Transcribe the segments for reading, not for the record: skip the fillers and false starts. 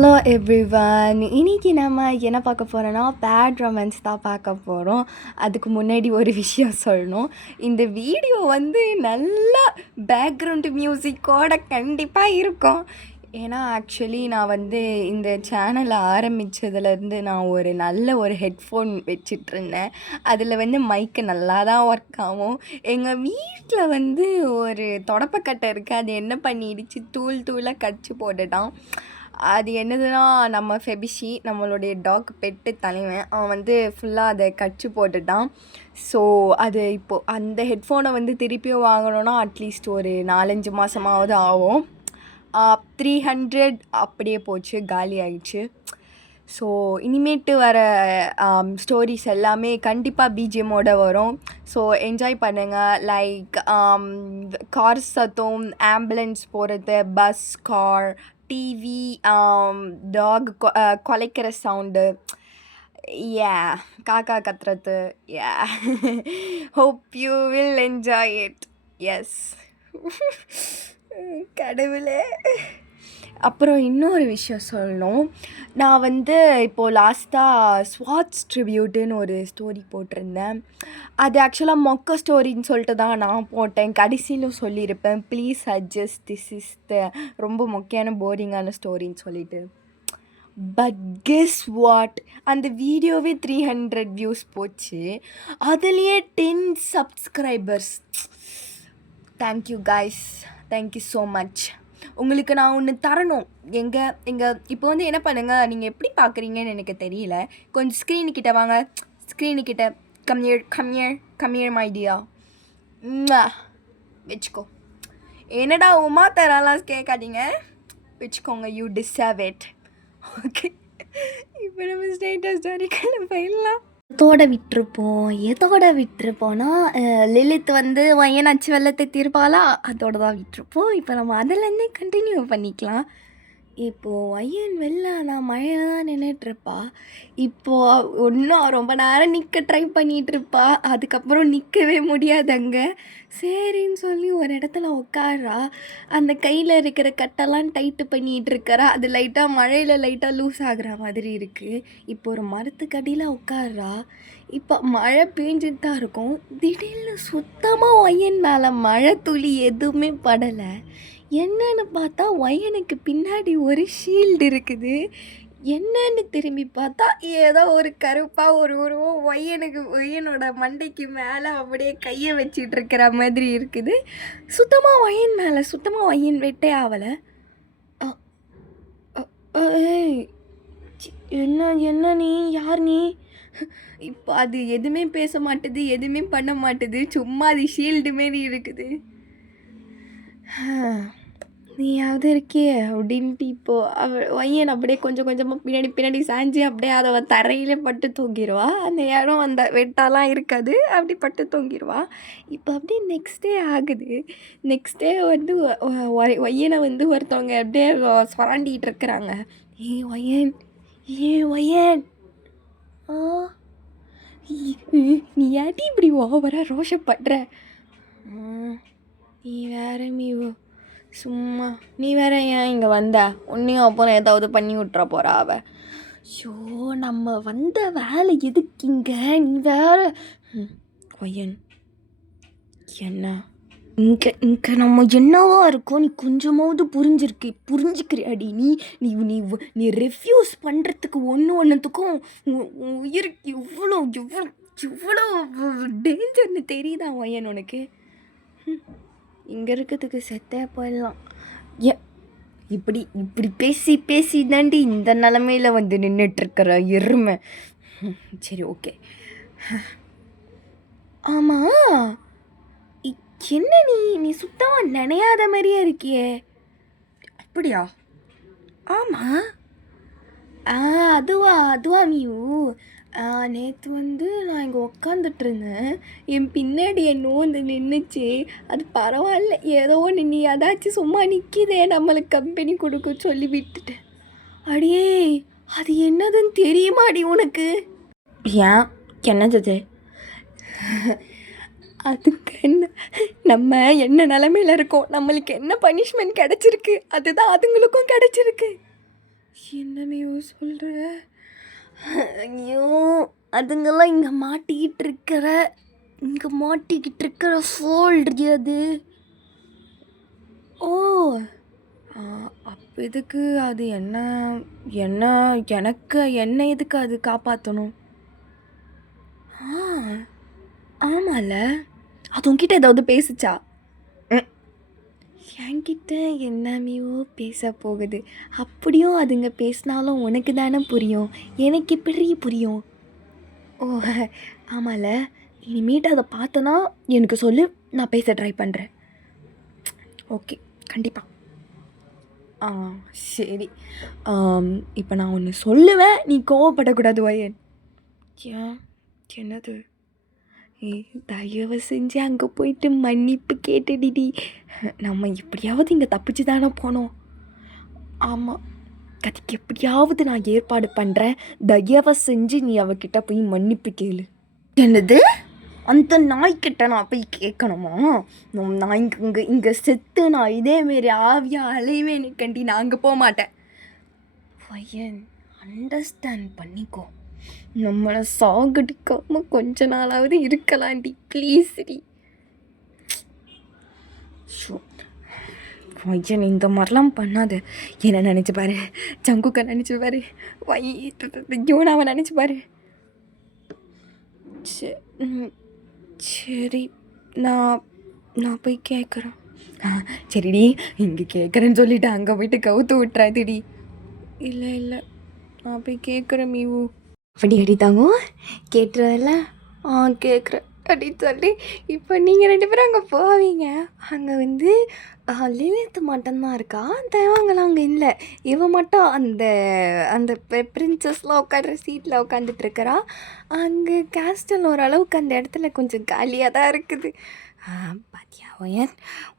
Hello everyone. இன்னைக்கு நம்ம என்ன பார்க்க போகிறோன்னா பேட் ரொமான்ஸ் தான் பார்க்க போகிறோம். அதுக்கு முன்னாடி ஒரு விஷயம் சொல்லணும். இந்த வீடியோ நல்லா பேக்ரவுண்டு மியூசிக்கோட கண்டிப்பாக இருக்கும். ஏன்னா ஆக்சுவலி நான் இந்த சேனலை ஆரம்பித்ததுலேருந்து நான் ஒரு நல்ல ஒரு ஹெட்ஃபோன் வச்சிட்ருந்தேன். அதில் மைக்கு நல்லா தான் ஒர்க் ஆகும். எங்கள் வீட்டில் ஒரு தொடப்பக்கட்டை இருக்குது. அது என்ன பண்ணிடுச்சு, தூள் தூளாக கடிச்சு போட்டுட்டான். அது என்னதுன்னா, நம்ம ஃபெபிஷி, நம்மளுடைய டாக் பெட்டு தலைவன். அவன் ஃபுல்லாக அதை கடிச்சு போட்டுட்டான். ஸோ அது இப்போது அந்த ஹெட்ஃபோனை திருப்பியும் வாங்கணுன்னா அட்லீஸ்ட் ஒரு 4-5 மாதமாவது ஆகும். 300 அப்படியே போச்சு, காலி ஆயிடுச்சு. ஸோ இனிமேட்டு வர ஸ்டோரிஸ் எல்லாமே கண்டிப்பாக பிஜிஎம்மோட வரும். ஸோ என்ஜாய் பண்ணுங்கள். லைக் கார் சத்தம், ஆம்புலன்ஸ் போகிறது, பஸ், கார், டிவி, டாக் குலைக்கிற சவுண்டு, காக்கா கத்துறது. Hope you will enjoy it. Yes. கடவுளே. அப்புறம் இன்னொரு விஷயம் சொல்லணும். நான் இப்போது லாஸ்ட்டாக ஸ்வாட்ஸ் ட்ரிபியூட்டுன்னு ஒரு ஸ்டோரி போட்டிருந்தேன். அது ஆக்சுவலாக மொக்க ஸ்டோரின்னு சொல்லிட்டு தான் நான் போட்டேன். கடைசியிலும் சொல்லியிருப்பேன், ப்ளீஸ் சஜஸ்ட், திஸ் இஸ் ரொம்ப மொக்கையான போரிங்கான ஸ்டோரின்னு சொல்லிட்டு. பட் கெஸ் வாட், அந்த வீடியோவே 300 வியூஸ் போச்சு. அதுலேயே 10 subscribers. Thank you guys, thank you so much. உங்களுக்கு நான் ஒன்று தரணும். எங்கள் இப்போ என்ன பண்ணுங்கள், நீங்கள் எப்படி பார்க்குறீங்கன்னு எனக்கு தெரியல. கொஞ்சம் ஸ்க்ரீனுக்கிட்ட வாங்க. ஸ்க்ரீனுக்கிட்ட கம்மியர் மைடியா வச்சுக்கோ. என்னடா உமா தரலாம் கேட்காதீங்க, வச்சுக்கோங்க. You deserve it. ஓகே, இப்போ நம்ம ஸ்டேட்டஸ் ஸ்டோரிக்குள்ள போயிடலாம். எதோட விட்டுருப்போன்னா லிலித் வயனாச்சு வெள்ளத்தை தீர்ப்பாளா, அதோட தான் விட்டுருப்போம். இப்போ நம்ம அதிலேருந்தே கண்டினியூ பண்ணிக்கலாம். இப்போது வயன் வெளில நான் மழையில தான் நின்றுட்டுருப்பா. இப்போது இன்னும் ரொம்ப நேரம் நிற்க ட்ரை பண்ணிகிட்ருப்பா. அதுக்கப்புறம் நிற்கவே முடியாது அங்கே. சரின்னு சொல்லி ஒரு இடத்துல உட்கார்றா. அந்த கையில் இருக்கிற கட்டெல்லாம் டைட்டு பண்ணிகிட்ருக்கிறா. அது லைட்டாக மழையில் லைட்டாக லூஸ் ஆகுற மாதிரி இருக்குது. இப்போ ஒரு மரத்துக்கடியில் உட்கார்றா. இப்போ மழை பேஞ்சிட்டு தான் இருக்கும். திடீர்னு சுத்தமாக வயன் மேலே மழை துளி எதுவுமே படலை. என்னன்னு பார்த்தா வயனுக்கு பின்னாடி ஒரு ஷீல்டு இருக்குது. என்னன்னு திரும்பி பார்த்தா ஏதோ ஒரு கருப்பாக ஒரு உருவம் வயனோட மண்டைக்கு மேலே அப்படியே கையை வச்சிட்டு இருக்கிற மாதிரி இருக்குது. சுத்தமாக வயன் வெட்டே ஆகலை. என்ன நீ யார் நீ? இப்போ அது எதுவுமே பேச மாட்டுது, எதுவுமே பண்ண மாட்டுது. சும்மா அது ஷீல்டு மாரி இருக்குது. நீயாவது இருக்கியே அப்படின்ட்டு இப்போது வயன் அப்படியே கொஞ்சம் கொஞ்சமாக பின்னாடி சாஞ்சு அப்படியே அதை தரையிலே பட்டு தூங்கிடுவா. அந்த இடம் அந்த வெட்டாலாம் இருக்காது, அப்படி பட்டு தூங்கிடுவா. இப்போ அப்படியே நெக்ஸ்ட் டே ஆகுது. நெக்ஸ்ட் டே வயனை ஒருத்தவங்க அப்படியே சுரண்டிகிட்டு இருக்கிறாங்க. வயன் நீ ஏட்டி இப்படி ஓவரா ரோஷப்படுற? நீ வேற சும்மா நீ வேற ஏன் இங்கே வந்த? உன்னையும் அப்புறம் ஏதாவது பண்ணி விட்டுற போகிறா அவள். ஷோ, நம்ம வந்த வேலை எதுக்கு இங்கே? நீ வேற வயன் என்ன இங்கே நம்ம என்னவா இருக்கோம் நீ கொஞ்சமாவது புரிஞ்சுக்கிறியாடி? நீ நீ நீ நீ ரெஃப்யூஸ் பண்ணுறதுக்கு ஒன்றுத்துக்கும் உயிருக்கு எவ்வளோ எவ்வளோ எவ்வளோ டேஞ்சர்னு தெரியுதா வயன் உனக்கு? இங்கே இருக்கிறதுக்கு செத்தே போயிடலாம். இப்படி பேசி தாண்டி இந்த நிலமையில நின்றுட்டுருக்கிற எருமை. சரி, ஓகே. ஆமாம், என்ன நீ சுத்தமாக நினையாத மாதிரியே இருக்கியே. அப்படியா? ஆமாம். அதுவா மியூ, நேற்று நான் இங்கே உக்காந்துட்ருந்தேன். என் பின்னாடி என்னோ நின்றுச்சு. அது பரவாயில்ல, ஏதோ ஒன்று. நீ அதாச்சும் சும்மா நிற்கிதே, நம்மளுக்கு கம்பெனி கொடுக்க சொல்லி விட்டுட்டேன். அடியே, அது என்னதுன்னு தெரியுமாடி உனக்கு? ஏன், என்னது? அதுக்கு என்ன, நம்ம என்ன நிலமையில இருக்கோம், நம்மளுக்கு என்ன பனிஷ்மெண்ட் கிடச்சிருக்கு, அதுதான் அதுங்களுக்கும் கிடச்சிருக்கு. என்ன மீவு சொல்கிற? ஐயோ, அதுங்கெல்லாம் இங்கே மாட்டிக்கிட்டு இருக்கிற ஃபோல்டு அது. ஓ, அப்போ எதுக்கு அது என்ன என்ன எனக்கு என்ன எதுக்கு அது காப்பாற்றணும்? ஆமால, அது உன்கிட்ட ஏதாவது பேசுச்சா? என்கிட்ட என்ன மீவோ பேச போகுது? அப்படியும் அதுங்க பேசினாலும் உனக்கு தானே புரியும், எனக்கு எப்படி புரியும்? ஓ ஆமால, இனிமேட்டு அதை பார்த்தனா எனக்கு சொல்லு, நான் பேச ட்ரை பண்ணுறேன். ஓகே, கண்டிப்பாக. சரி. இப்போ நான் ஒன்று சொல்லுவேன், நீ கோவப்படக்கூடாது வயன். ஏன்? என்னது? தயவு செஞ்சு அங்கே போயிட்டு மன்னிப்பு கேட்டுடிடி. நம்ம எப்படியாவது இங்கே தப்பிச்சு தானே போனோம். ஆமாம், அதுக்கு எப்படியாவது நான் ஏற்பாடு பண்ணுறேன். தயவு செஞ்சு நீ அவகிட்ட போய் மன்னிப்பு கேளு. என்னது? அந்த நாய்க்கிட்ட நான் போய் கேட்கணுமா? நான் இங்கே செத்து நான் இதேமாரி ஆவியாக அலைவேன்னு கண்டி நான் அங்கே போக மாட்டேன். பையன், அண்டர்ஸ்டாண்ட் பண்ணிக்கோ. நம்மளை சாகடிக்காம கொஞ்ச நாளாவது இருக்கலாண்டி, ப்ளீஸ் டி. ஷோ பையன், இந்த மாதிரிலாம் பண்ணாத. என்ன நினச்சி பாரு, ஜங்குக்கை நினச்சி பாரு, யோனாவை நினச்சி பாரு. சரி, நான் போய் கேட்குறேன். சரிடி, இங்கே கேட்குறேன்னு சொல்லிவிட்டு அங்கே போயிட்டு கவுத்து விட்டுறாதுடி. இல்லை, நான் போய் கேட்குறேன் மீவு. அப்படி தாங்க கேட்டுறதில்ல? கேட்குறேன் அப்படி சொல்லி இப்போ நீங்கள் 2 பேரும் அங்கே போவீங்க. அங்கே வந்து லிலித் மட்டும்தான் இருக்கா, தேவாங்கலாம் அங்கே இல்லை. இவன் மட்டும் அந்த அந்த பிரின்சஸ்லாம் உட்காடுற சீட்டில் உட்காந்துட்ருக்கிறா. அங்கே கேஸ்டல் ஓரளவுக்கு அந்த இடத்துல கொஞ்சம் காலியாக தான் இருக்குது. பாத்தியா ஒயன்,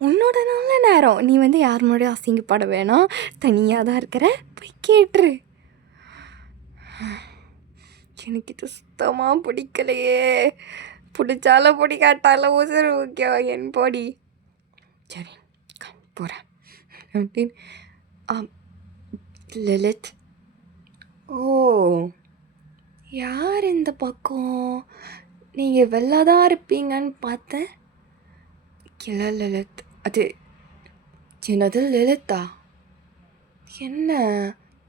உன்னோட நல்ல நேரம். நீ வந்து யார் முன்னாடியும் அசிங்கப்பட வேணாம், தனியாக தான் இருக்கிற, போய் கேட்டுரு. எனக்கு இது சுத்தமாக பிடிக்கலையே. பிடிச்சாலும் பிடிக்காட்டாலும் உசுறு ஓகேவா என் போடி. சரி, போகிறேன் அப்படின்னு. லலித், ஓ யார் இந்த பக்கம்? நீங்கள் வெளில தான் இருப்பீங்கன்னு பார்த்தேன். இல்லை லலித், அது என்னது லலிதா? என்ன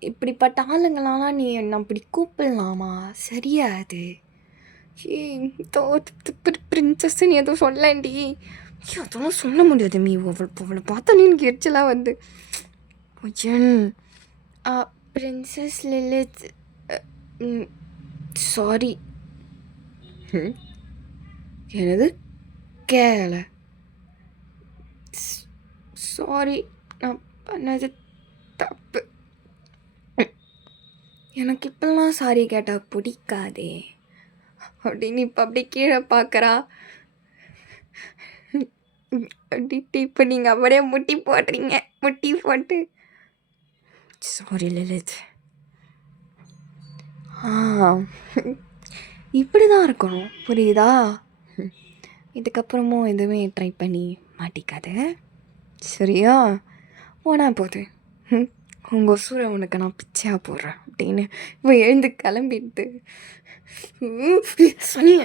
இப்படிப்பட்ட ஆளுங்களாலாம் நீ என்ன அப்படி கூப்பிடலாமா? சரியா அது? பிரின்சஸ்ன்னு எதுவும் சொல்லண்டி. அதெல்லாம் சொல்ல முடியாது மீ. அவளை பார்த்தா நீ எனக்கு எரிச்சலாக வந்து. Princess Lilith, sorry. என்னது கேள? சாரி, நான் பண்ணது தப்பு. எனக்கு இப்போல்லாம் சாரி கேட்டால் பிடிக்காதே அப்படின்னு இப்போ அப்படி கீழே பார்க்குறா. அப்படின்ட்டு இப்போ நீங்கள் அப்படியே முட்டி போடுறீங்க. முட்டி போட்டு சாரி லலித். இப்படி தான் இருக்கணும், புரியுதா? இதுக்கப்புறமும் எதுவுமே ட்ரை பண்ணி மாட்டிக்காத, சரியா? போனா போகுது, உங்கள் சூரை உனக்கு நான் பிச்சையாக போடுறேன் அப்படின்னு இப்போ எழுந்து கிளம்பிட்டு. சொன்னிய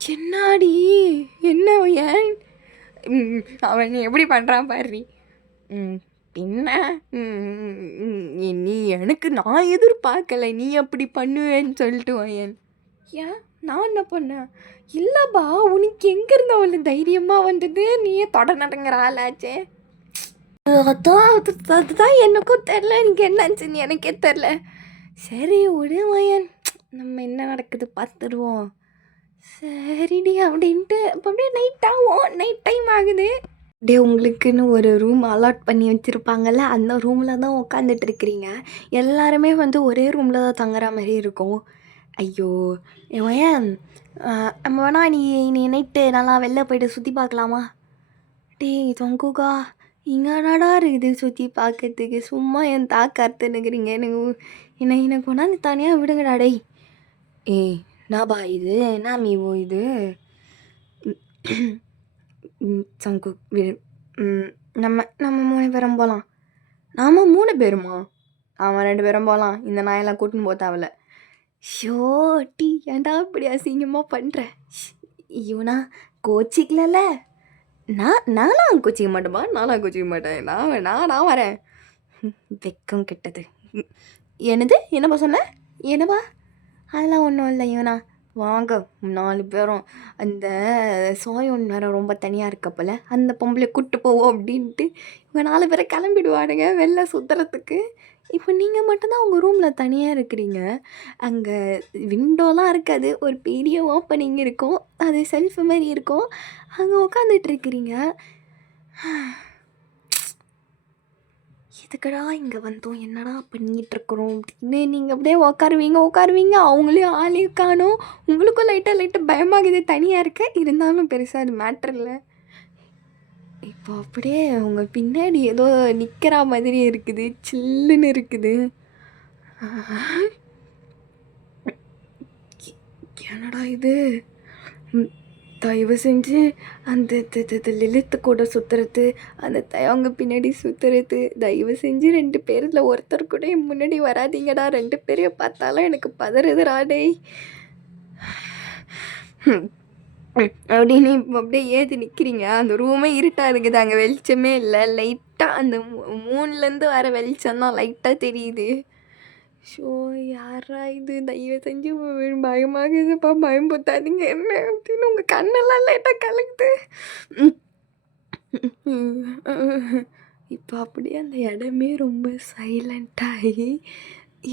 என்னாடி? என்ன ஏன் அவன் எப்படி பண்ணுறான் பாரு. பின்ன நீ எனக்கு நான் எதிர்பார்க்கலை நீ அப்படி பண்ணுவேன்னு சொல்லிட்டு வயன். ஏன் நான் என்ன பண்ணேன்? இல்லைப்பா, உனக்கு எங்கேருந்து அவள் தைரியமாக வந்தது? நீயே தொட நடங்கிற ஆளாச்சே. அதுதான் எனக்கும் தெரில, எனக்கு என்னச்சுன்னு எனக்கே தெரில. சரி விடு வயன், நம்ம என்ன நடக்குது பார்த்துடுவோம். சரிடி அப்படின்ட்டு இப்போ அப்படியே நைட் டைம் ஆகுது. அப்படியே உங்களுக்குன்னு ஒரு ரூம் அலாட் பண்ணி வச்சுருப்பாங்கள்ல, அந்த ரூமில் தான் உட்காந்துட்டு இருக்கிறீங்க. எல்லாருமே வந்து ஒரே ரூமில் தான் தங்குற மாதிரி இருக்கும். ஐயோ ஏன் நம்ம வேணா நீ நைட்டு நல்லா வெளில போய்ட்டு சுற்றி பார்க்கலாமா? டேய் தொங்குகா, இங்கே என்னடா இருக்குது சுற்றி பார்க்கறதுக்கு? சும்மா என் தாக்கத்துன்னுக்குறீங்க. எனக்கு கொண்டாந்து தனியாக விடுங்கடா. டேய் நாபா இது என்ன மீவோ இது? சங்கு நம்ம 3 பேரும் போகலாம். நாம் 3 பேருமா? அவன் 2 பேரும் போகலாம். இந்த நாயெல்லாம் கூட்டின்னு போக தேவையில்ல. ஷோ டி ஏன்டா இப்படி அசிங்கமாக பண்ணுற? இவனா கோச்சிக்கலல்ல? நான்லாம் கோச்சிக்க மாட்டேம்மா. நான்லாம் கோச்சிக்க மாட்டேன். நான் வரேன். வெக்கம் கெட்டது. என்னது? என்னப்பா சொன்ன? என்னப்பா? அதெல்லாம் ஒன்றும் இல்லை இவனா. வாங்க 4 பேரும் அந்த சோயம் நேரம் ரொம்ப தனியாக இருக்கப்போல அந்த பொம்பளை கூப்பிட்டு போவோம் அப்படின்ட்டு இவங்க 4 பேரை கிளம்பிடுவானுங்க வெளில சுற்றுறதுக்கு. இப்போ நீங்கள் மட்டும்தான் உங்கள் ரூமில் தனியாக இருக்கிறீங்க. அங்கே விண்டோலாம் இருக்காது. ஒரு பெரிய ஓப்பனிங் இருக்கும். அது செல்ஃப் மாதிரி இருக்கும். அங்கே உட்காந்துட்டு இருக்கிறீங்க. எதுக்குடா இங்கே வந்தோம், என்னடா பண்ணிகிட்ருக்குறோம் அப்படின்னு நீங்கள் அப்படியே உட்காருவீங்க. அவங்களையும் ஆளையும் காணோம். உங்களுக்கும் லைட்டாக பயமாகுது தனியாக இருக்க. இருந்தாலும் பெருசாக அது மேட்ரு இல்லை. இப்போ அப்படியே உங்கள் பின்னாடி ஏதோ நிற்கிற மாதிரி இருக்குது. சில்லுன்னு இருக்குது. என்னடா இது? தயவு செஞ்சு அந்த லிலித்து கூட சுற்றுறது, அந்த அவங்க பின்னாடி சுற்றுறது, தயவு செஞ்சு 2 பேரில் ஒருத்தர் கூட என் முன்னாடி வராதீங்கடா. 2 பேரையும் பார்த்தாலும் எனக்கு பதறுதுடா டேய் அப்படின்னு இப்போ அப்படியே ஏது நிற்கிறீங்க. அந்த ரூமே இருட்டாக இருக்குது. அங்கே வெளிச்சமே இல்லை. லைட்டாக அந்த மூணுலேருந்து வர வெளிச்சம் தான் லைட்டாக தெரியுது. ஷோ யாரா இது? தயவு செஞ்சு பயமாகுதுப்பா. பயம்புத்தாதீங்க என்ன அப்படின்னு. உங்கள் கண்ணெல்லாம் லைட்டாக கலக்குது. இப்போ அப்படியே அந்த இடமே ரொம்ப சைலண்ட்டாகி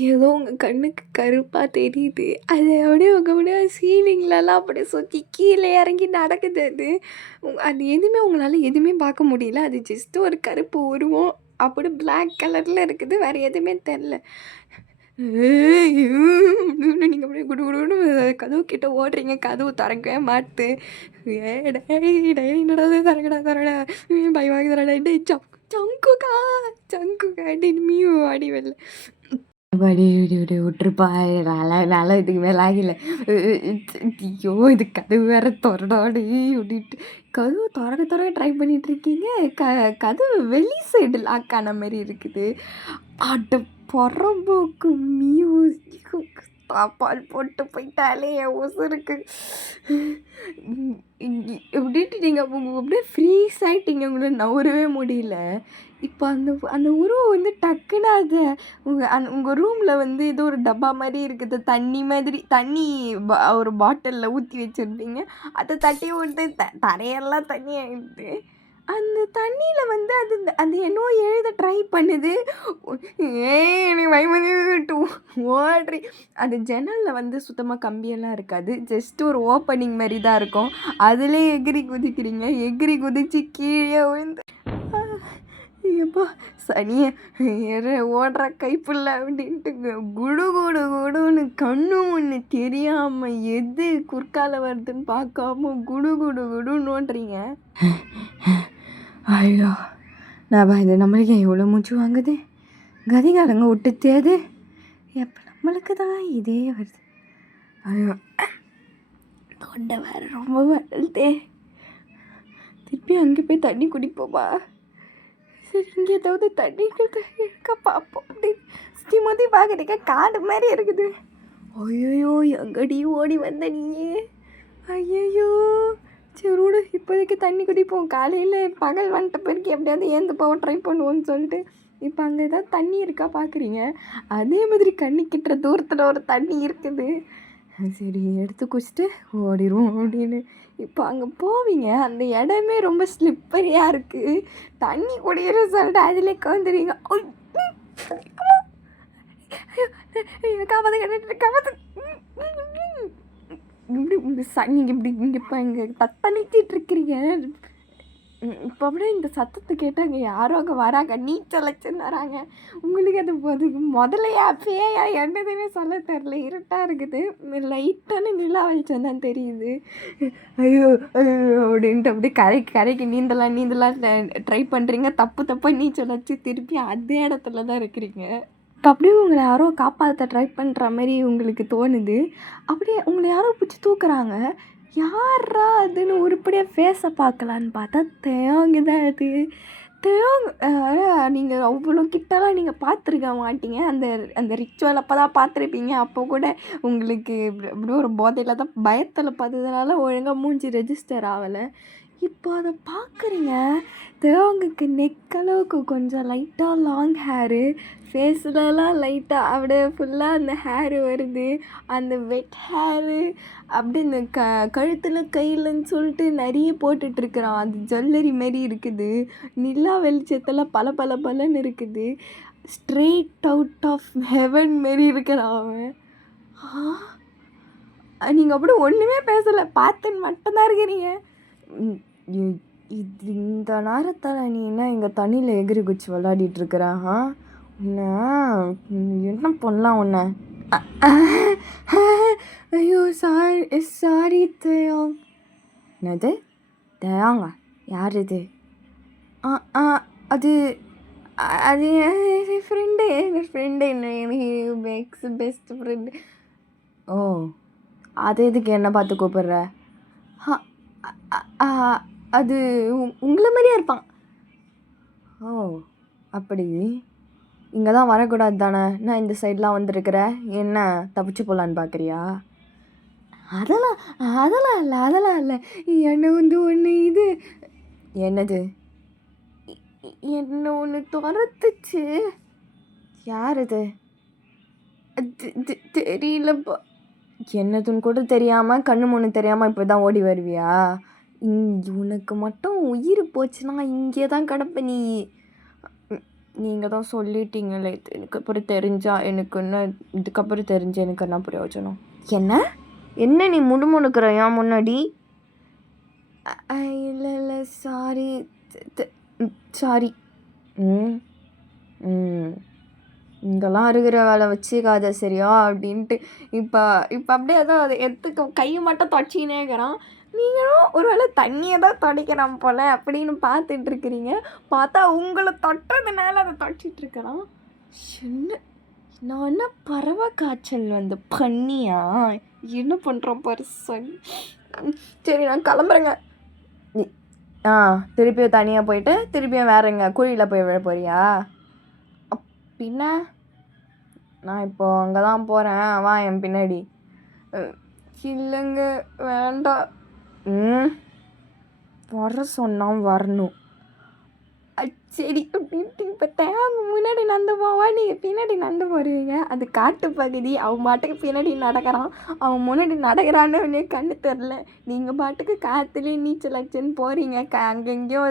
ஏதோ உங்கள் கண்ணுக்கு கருப்பாக தெரியுது. அது அப்படியே சீலிங்லலாம் அப்படியே சுற்றி கீழே இறங்கி நடக்குது. அது எதுவுமே உங்களால் எதுவுமே பார்க்க முடியல. அது ஜஸ்ட்டு ஒரு கருப்பு உருவம் அப்படி பிளாக் கலரில் இருக்குது. வேறு எதுவுமே தெரில. நீங்கள் அப்படியே குடுகுடுன்னு கதவு கிட்ட ஓடுறீங்க. கதவு திறக்கவே மாட்டுது. என்னடா திறக்கடா பயமாக தரடா டே சங்குக்கா டின்மியூ அடி வெளில விட்டுருப்பா. நல்லா இதுக்கு மேலே ஆகல. ஐயோ இது கதவு வேற திறடாடி அப்படின்ட்டு கதவு திறக்க ட்ரை பண்ணிட்டு இருக்கீங்க. கதவு வெளி சைடு லாக் ஆன மாதிரி இருக்குது. அட புறம்போக்கு தாப்பால் போட்டு போயிட்டாலே என் உசுருக்கு எப்படின்ட்டு நீங்கள் அப்படியே ஃப்ரீஸ் ஆகிட்டீங்க. உங்களை நவரவே முடியல. இப்போ அந்த உருவம் வந்து டக்குன்னு அதை உங்கள் ரூமில் ஏதோ ஒரு டப்பா மாதிரி இருக்குது. தண்ணி ஒரு பாட்டிலில் ஊற்றி வச்சுருந்தீங்க. அதை தட்டி விட்டு தரையெல்லாம் தண்ணி ஆகிடுது. அந்த தண்ணியில் அது என்னவோ எழுத ட்ரை பண்ணுது. எனக்கு பயமதிட்டு ஓடுறி. அது ஜன்னலில் சுத்தமாக கம்பியெல்லாம் இருக்காது. ஜஸ்ட்டு ஒரு ஓப்பனிங் மாதிரி தான் இருக்கும். அதிலே எகிரி குதிக்கிறீங்க. எகிரி குதிச்சு கீழே விழுந்து எப்பா சனியை ஓடுற கைப்புள்ள அப்படின்ட்டு குடுன்னு கண்ணு ஒன்று தெரியாமல் எது குறுக்கால வருதுன்னு பார்க்காம குடுன்னு ஓடுறீங்க. ஐயோ நான் இது நம்மளுக்கு எவ்வளோ மூச்சு வாங்குது. கதிகாலங்க விட்டு தேது எப்போ நம்மளுக்கு தான் இதே வருது. ஐயோ தொண்டை வேறு ரொம்ப வருதே. திருப்பி அங்கே போய் தண்ணி குடிப்போமா? சரி இங்கே ஏதாவது தண்ணி இருக்க பார்ப்போம் அப்படின்னு ஸ்ரீமதி பார்க்குறீங்க. காடு மாதிரி இருக்குது. ஐயோ எங்கடி ஓடி வந்த நீயே? ஐயோ சரி விடு, இப்போதைக்கு தண்ணி குடிப்போம். காலையில் பகல் வந்துட்ட பிறகு எப்படியாவது ஏந்து போக ட்ரை பண்ணுவோன்னு சொல்லிட்டு இப்போ அங்கே ஏதாவது தண்ணி இருக்கா பார்க்குறீங்க. அதே மாதிரி கண்ணி கிட்டுற தூரத்தில் ஒரு தண்ணி இருக்குது. சரி எடுத்து குடிச்சிட்டு ஓடிடுவோம் அப்படின்னு இப்போ அங்கே போவீங்க. அந்த இடமே ரொம்ப ஸ்லிப்பரியாக இருக்குது. தண்ணி குடிக்கிற சொல்லிட்டு அதிலே கவுந்துருவீங்க. காப்பாற்று இப்படி நீங்கள் இப்படி இங்கே இப்போ இங்கே தத்தளிச்சிட்டு இருக்கிறீங்க. இப்போ அப்படியே இந்த சத்தத்தை கேட்டாங்க யாரோ அங்கே வராங்க. நீச்சல் வச்சுன்னு வராங்க. உங்களுக்கு அது முதலையா பேயா என்னதுன்னு சொல்ல தெரில. இருட்டாக இருக்குது. லைட்டான நிலா வெளிச்சம் தான் தெரியுது. ஐயோ அப்படின்ட்டு அப்படியே கரைக்கு நீந்தலாம் ட்ரை பண்ணுறீங்க. தப்பாக நீச்சல் வச்சு திருப்பி அதே இடத்துல தான் இருக்கிறீங்க. இப்போ அப்படியே உங்களை யாரோ காப்பாற்ற ட்ரை பண்ணுற மாதிரி உங்களுக்கு தோணுது. அப்படியே உங்களை யாரோ பிடிச்சி தூக்குறாங்க. யாரா அதுன்னு உருப்படியாக ஃபேஸை பார்க்கலான்னு பார்த்தா தேங்குதான் அது. நீங்கள் அவ்வளோ கிட்டலாம் நீங்கள் பார்த்துருக்க மாட்டீங்க. அந்த அந்த ரிச்சுவல் அப்போ தான் பார்த்துருப்பீங்க. அப்போ கூட உங்களுக்கு இப்படி ஒரு போதையில் தான் பயத்தில் பார்த்ததுனால ஒழுங்காக மூஞ்சி ரெஜிஸ்டர் ஆகலை. இப்போ அதை பார்க்குறீங்க. தேவங்களுக்கு நெக் அளவுக்கு கொஞ்சம் லைட்டாக லாங் ஹேரு, ஃபேஸ்லலாம் லைட்டாக அப்படியே ஃபுல்லாக அந்த ஹேரு வருது. அந்த வெட் ஹேரு அப்படி இந்த கழுத்தில் கையிலன்னு சொல்லிட்டு நிறைய போட்டுட்ருக்குறான். அது ஜுவல்லரி மாரி இருக்குது. நிலா வெளிச்சத்தில் பளபளன்னு இருக்குது. ஸ்ட்ரெயிட் அவுட் ஆஃப் ஹெவன் மாரி இருக்கிறான் அவன். நீங்கள் அப்படி ஒன்றுமே பேசலை, பார்த்துன்னு மட்டும்தான் இருக்கிறீங்க. இது இந்த நேரத்தில் நீ என்ன இங்கே தண்ணியில் எகிரி குச்சி விளையாடிட்டுருக்குற? உன்னை என்ன பண்ணலாம் உன்னை? ஐயோ சாரி தேயாங். என்னது தேயாங்க? யார் இது? அது அது என் ஃப்ரெண்டு எனக்கு பெஸ்ட் ஃப்ரெண்டு. ஓ, அது எதுக்கு என்ன பார்த்து கூப்பிட்ற? அது உங்களை மாதிரியே இருப்பான். ஓ அப்படி. இங்கே தான் வரக்கூடாது தானே? நான் இந்த சைட்லாம் வந்திருக்கிற, என்ன தப்பிச்சு போகலான்னு பார்க்குறியா? அதெல்லாம் இல்லை. என்னை ஒன்று இது என்னது? என்ன ஒன்று துரத்துச்சு. யார் இது? தெரியலப்பா. என்னதுன்னு கூட தெரியாமல், கண்ணு முன்னு தெரியாமல் இப்போ தான் ஓடி வருவியா? உனக்கு மட்டும் உயிர் போச்சுன்னா இங்கே தான் கிடப்ப நீ. நீங்கள் தான் சொல்லிட்டீங்களே, இதுக்கப்புறம் தெரிஞ்சா எனக்கு என்ன? இதுக்கப்புறம் தெரிஞ்சு எனக்கு என்ன பிரயோஜனம்? என்ன நீ முணுமுணுக்கிற ஏன் முன்னாடி? இல்லை சாரி. இங்கெல்லாம் இருக்கிற வேலை வச்சுக்காத சரியா அப்படின்ட்டு இப்போ அப்படியே ஏதோ அதை எடுத்துக்க கையை மட்டும் தொடச்சிக்கினே இருக்கிறான். நீங்களும் ஒரு வேளை தண்ணியை தான் துடைக்கிறான் போல் அப்படின்னு பார்த்துட்ருக்குறீங்க. பார்த்தா உங்களை தொட்டதுனால அதை தொடச்சிட்ருக்கிறான். நான் என்ன பறவை காய்ச்சல் வந்து பண்ணியா? என்ன பண்ணுறோம் பாரு. சரி நான் கிளம்புறேங்க. திருப்பியும் தனியாக போயிட்டு திருப்பியும் வேறங்க குழியில் போய் விழ போறியா? பின்ன நான் இப்போ அங்கே தான் போகிறேன், வா என் பின்னாடி. இல்லைங்க வேண்டாம். வர சொன்னால் வரணும். சரி அப்படின்ட்டு இப்போ தேவை முன்னாடி நடந்து போவா, நீங்கள் பின்னாடி நடந்து போடுவீங்க. அது காட்டு பகுதி. அவன் பாட்டுக்கு பின்னாடி நடக்கிறான். அவன் முன்னாடி நடக்கிறான்னு உடனே கண்ணு தெரில. நீங்கள் பாட்டுக்கு காற்றுலேயே நீச்சல் அடிச்சுன்னு போகிறீங்க. அங்கங்கேயோ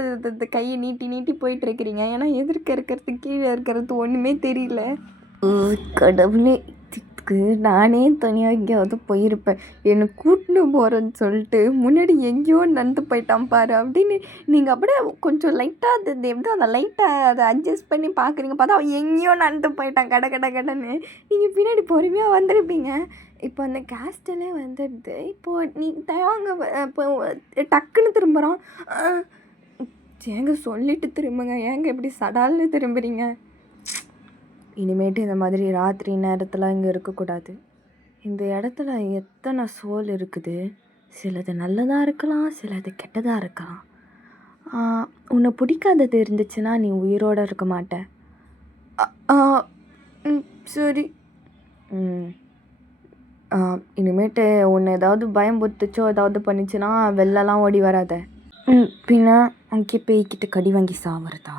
கையை நீட்டி போயிட்டுருக்கிறீங்க. ஏன்னா எதிர்க்க இருக்கிறது கீழே இருக்கிறது ஒன்றுமே தெரியல. கடவுளே, நானே தனியாக எங்கேயாவது போயிருப்பேன். என்னை கூட்டின்னு போகிறேன்னு சொல்லிட்டு முன்னாடி எங்கேயோ நடந்து போயிட்டான் பாரு அப்படின்னு நீங்கள் அப்படியே கொஞ்சம் லைட்டாக அது எப்படி அந்த லைட்டாக அதை அட்ஜஸ்ட் பண்ணி பார்க்குறீங்க. பார்த்தா அவன் எங்கேயோ நடந்து போயிட்டான் கடன்னு. நீங்கள் பின்னாடி பொறுமையாக வந்துருப்பீங்க. இப்போ அந்த கேஸ்டலே வந்துடுது. இப்போது நீ தயவாங்க இப்போ டக்குன்னு திரும்புகிறான். ஏங்க சொல்லிட்டு திரும்புங்க, ஏங்க இப்படி சடால்னு திரும்புகிறீங்க? இனிமேட்டு இந்த மாதிரி ராத்திரி நேரத்தில் இங்கே இருக்கக்கூடாது. இந்த இடத்துல எத்தனை சோல் இருக்குது. சிலது நல்லதாக இருக்கலாம், சிலது கெட்டதாக இருக்கலாம். உன்னை பிடிக்காதது இருந்துச்சுன்னா நீ உயிரோடு இருக்க மாட்ட. சரி. இனிமேட்டு உன்னை ஏதாவது பயம் பொறுத்துச்சோ ஏதாவது பண்ணிச்சுன்னா வெளிலலாம் ஓடி வராத. பின்ன அங்கே பேய்கிட்ட கடி வாங்கி சாவறதா?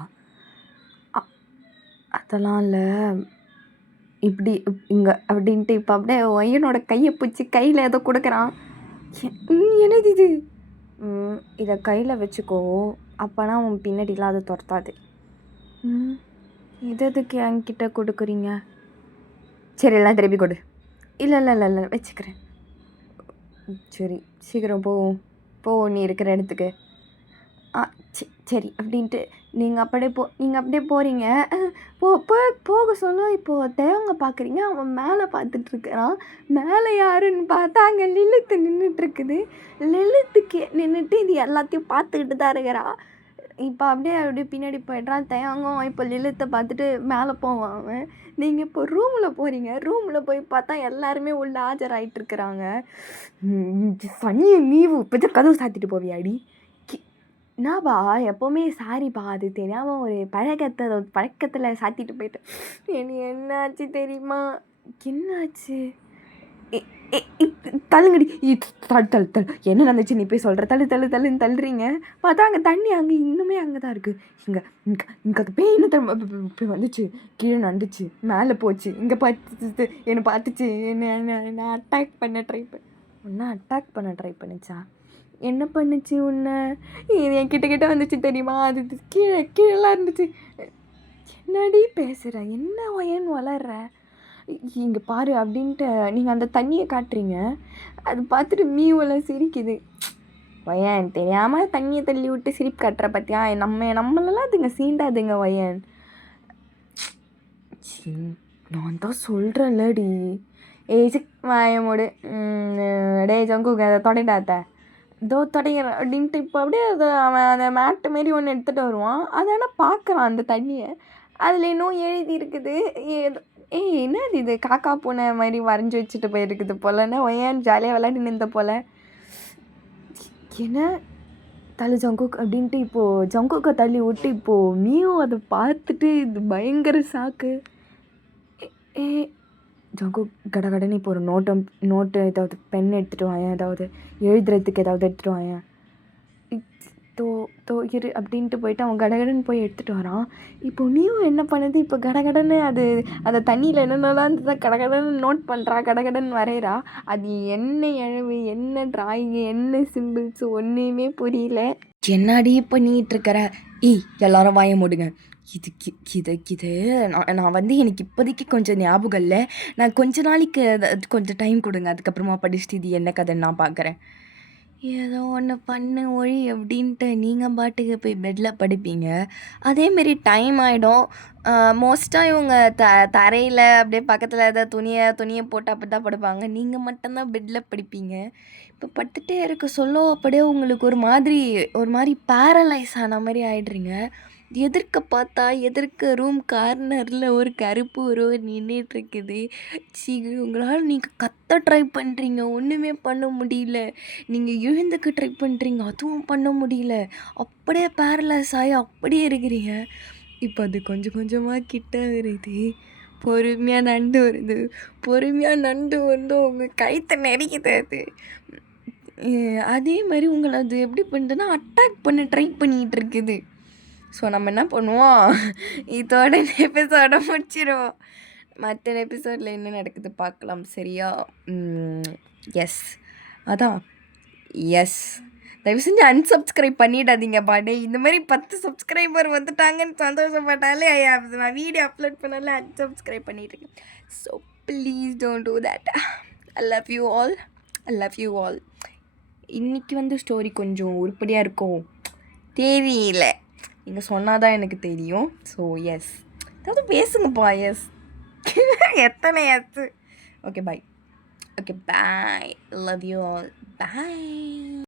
அதெல்லாம் இல்லை. இப்படி இங்கே அப்படின்ட்டு இப்போ அப்படியே ஒய்யனோட கையை பிடிச்சி கையில் ஏதோ கொடுக்குறான். என்னது இது? இதை கையில் வச்சுக்கோ, அப்போனா உன் பின்னாடிலாம் அதை துரத்தாது. எதுக்கு என்கிட்ட கொடுக்குறீங்க? சரி எல்லாம் திருப்பி கொடு. இல்லை வச்சுக்கிறேன். சரி சீக்கிரம் போவோம் நீ இருக்கிற இடத்துக்கு. சரி அப்படின்ட்டு நீங்கள் அப்படியே போகிறீங்க. போக சொல்ல இப்போது தேவங்க பார்க்குறீங்க. அவன் மேலே பார்த்துட்ருக்கிறான். மேலே யாருன்னு பார்த்தா அங்கே லிலித்து நின்றுட்டுருக்குது. லிலித்துக்கு நின்றுட்டு இது எல்லாத்தையும் பார்த்துக்கிட்டு தான் இருக்கிறான். இப்போ அப்படியே பின்னாடி போய்ட்றான். தேவங்கும் இப்போ லிலித்தை பார்த்துட்டு மேலே போவான் அவன். நீங்கள் இப்போ ரூமில் போகிறீங்க. ரூமில் போய் பார்த்தா எல்லாருமே உள்ள ஆஜராகிட்டுருக்குறாங்க. சனியை நீவு இப்போ கதவு சாத்திட்டு போவியாடி? என்னாப்பா எப்போவுமே சாரிப்பா, அது தெரியாமல் ஒரு பழக்கத்தில் சாத்திட்டு போயிட்டேன். எனக்கு என்னாச்சு தெரியுமா? என்னாச்சு? எ எ தள்ளுங்கடி. தள்ளு தள்ளு தள்ளு. என்ன நடந்துச்சு நீ போய் சொல்கிற? தள்ளு தள்ளு தள்ளுன்னு தள்ளுறீங்க. பார்த்தா அங்கே தண்ணி இன்னுமே அங்கே தான் இருக்குது. இங்கே இங்கே இங்கே அது போய் இன்னும் இப்படி வந்துச்சு, கீழே நண்டுச்சு, மேலே போச்சு, இங்கே பார்த்துச்சு, என்னை பார்த்துச்சு, என்ன அட்டாக் பண்ண ட்ரை பண்ணுச்சா? என்ன பண்ணுச்சு உன்னை? இது என் கிட்ட வந்துச்சு தெரியுமா? அது கீழெல்லாம் இருந்துச்சு. என்னடி பேசுகிற? என்ன வயன்னு வளர்ற? இங்கே பாரு அப்படின்ட்டு நீங்கள் அந்த தண்ணியை காட்டுறீங்க. அது பார்த்துட்டு மீவெல்லாம் சிரிக்குது. வயன் தெரியாமல் தண்ணியை தள்ளி விட்டு சிரிப்பு காட்டுற பார்த்தியா? நம்மளெல்லாம் அதுங்க சீண்டாதுங்க வயன். நான் தான் சொல்கிறேன்லடி. வாயமோடு டே ஜங்குங்க அதை தொடைடாத்த இதோ தொடைகிற அப்படின்ட்டு இப்போ அப்படியே அதை அவன் அந்த மேட்டு மாரி ஒன்று எடுத்துகிட்டு வருவான். அதை ஆனால் பார்க்குறான் அந்த தண்ணியை. அதில் இன்னும் எழுதி இருக்குது. என்னது இது? காக்கா பூனை மாதிரி வரைஞ்சி வச்சுட்டு போயிருக்குது போலன்னா ஒய்யான் ஜாலியாக விளையாடி நின்ற போல். என்ன தள்ளு ஜங்குக் அப்படின்ட்டு இப்போது ஜங்குக்கை தள்ளி விட்டு இப்போது நீயும் அதை பார்த்துட்டு இது பயங்கர சாக்கு. ஜங்குக் கடகடன்னு இப்போ ஒரு நோட்டு ஏதாவது பென் எடுத்துகிட்டு வாயேன், ஏதாவது எழுதுறதுக்கு ஏதாவது எடுத்துகிட்டு வாயேன். இரு அப்படின்ட்டு போயிட்டு அவன் கடகடன்னு போய் எடுத்துகிட்டு வரான். இப்போ நீயும் என்ன பண்ணுது? இப்போ கடகடன்னு அந்த தண்ணியில் என்னென்னலாம் இருந்ததா கடகடன்னு நோட் பண்ணுறா, கடகடன்னு வரைகிறா. அது என்ன எழுவு, என்ன ட்ராயிங்கு, என்ன சிம்பிள்ஸ் ஒன்றுமே புரியல. என்னடி பண்ணிகிட்ருக்கிற? எல்லாரும் வாய மூடுங்க. இது நான் வந்து எனக்கு இப்போதைக்கு கொஞ்சம் ஞாபகம் இல்லை. நான் கொஞ்ச நாளைக்கு கொஞ்சம் டைம் கொடுங்க, அதுக்கப்புறமா படிச்சுட்டு இது என்ன கதைன்னு நான் பார்க்குறேன். ஏதோ ஒன்று பண்ணு ஒழி அப்படின்ட்டு நீங்கள் பாட்டுக்கு போய் பெட்டில் படுப்பீங்க. அதேமாரி டைம் ஆகிடும். மோஸ்ட்டாக இவங்க தரையில் அப்படியே பக்கத்தில் ஏதாவது துணியை போட்டு அப்படி தான் படுப்பாங்க. நீங்கள் மட்டும்தான் பெட்டில் படுப்பீங்க. இப்போ படுத்துகிட்டே இருக்க சொல்ல அப்படியே உங்களுக்கு ஒரு மாதிரி பேரலைஸ் ஆன மாதிரி ஆகிடுறீங்க. எதிர்க்க ரூம் கார்னரில் ஒரு கருப்பு உருவம் நின்றுட்டுருக்குது. உங்களால் நீங்கள் கத்த ட்ரை பண்ணுறீங்க, ஒன்றுமே பண்ண முடியல. நீங்கள் எழுந்துக்க ட்ரை பண்ணுறீங்க, அதுவும் பண்ண முடியல. அப்படியே பேரலைஸ் ஆகி அப்படியே இருக்கிறீங்க. இப்போ அது கொஞ்சம் கொஞ்சமாக கிட்ட வருது. பொறுமையாக நண்டு வந்து உங்கள் கழுத்தை நெரிக்குது அது. அதே மாதிரி உங்களை அது எப்படி பண்ணுறதுன்னா அட்டாக் பண்ண ட்ரை பண்ணிகிட்டு இருக்குது. ஸோ நம்ம என்ன பண்ணுவோம், இதோட இந்த எபிசோட முடிச்சிடுவோம். மற்ற எபிசோடில் என்ன நடக்குது பார்க்கலாம், சரியா? எஸ் தயவு செஞ்சு அன்சப்ஸ்கிரைப் பண்ணிடாதீங்க பாடே. இந்த மாதிரி 10 சப்ஸ்கிரைபர் வந்துட்டாங்கன்னு சந்தோஷப்பட்டாலே நான் வீடியோ அப்லோட் பண்ணாலே அன்சப்ஸ்கிரைப் பண்ணிட்டுருக்கேன். So please don't do that. I love you all. இன்றைக்கி வந்து ஸ்டோரி கொஞ்சம் உருப்படியாக இருக்கும் தெரியல, நீங்கள் சொன்னால் தான் எனக்கு தெரியும். ஸோ எஸ், ஏதாவது பேசுங்கப்பா. எஸ் எத்தனை yes? Okay bye. Love you all. Bye.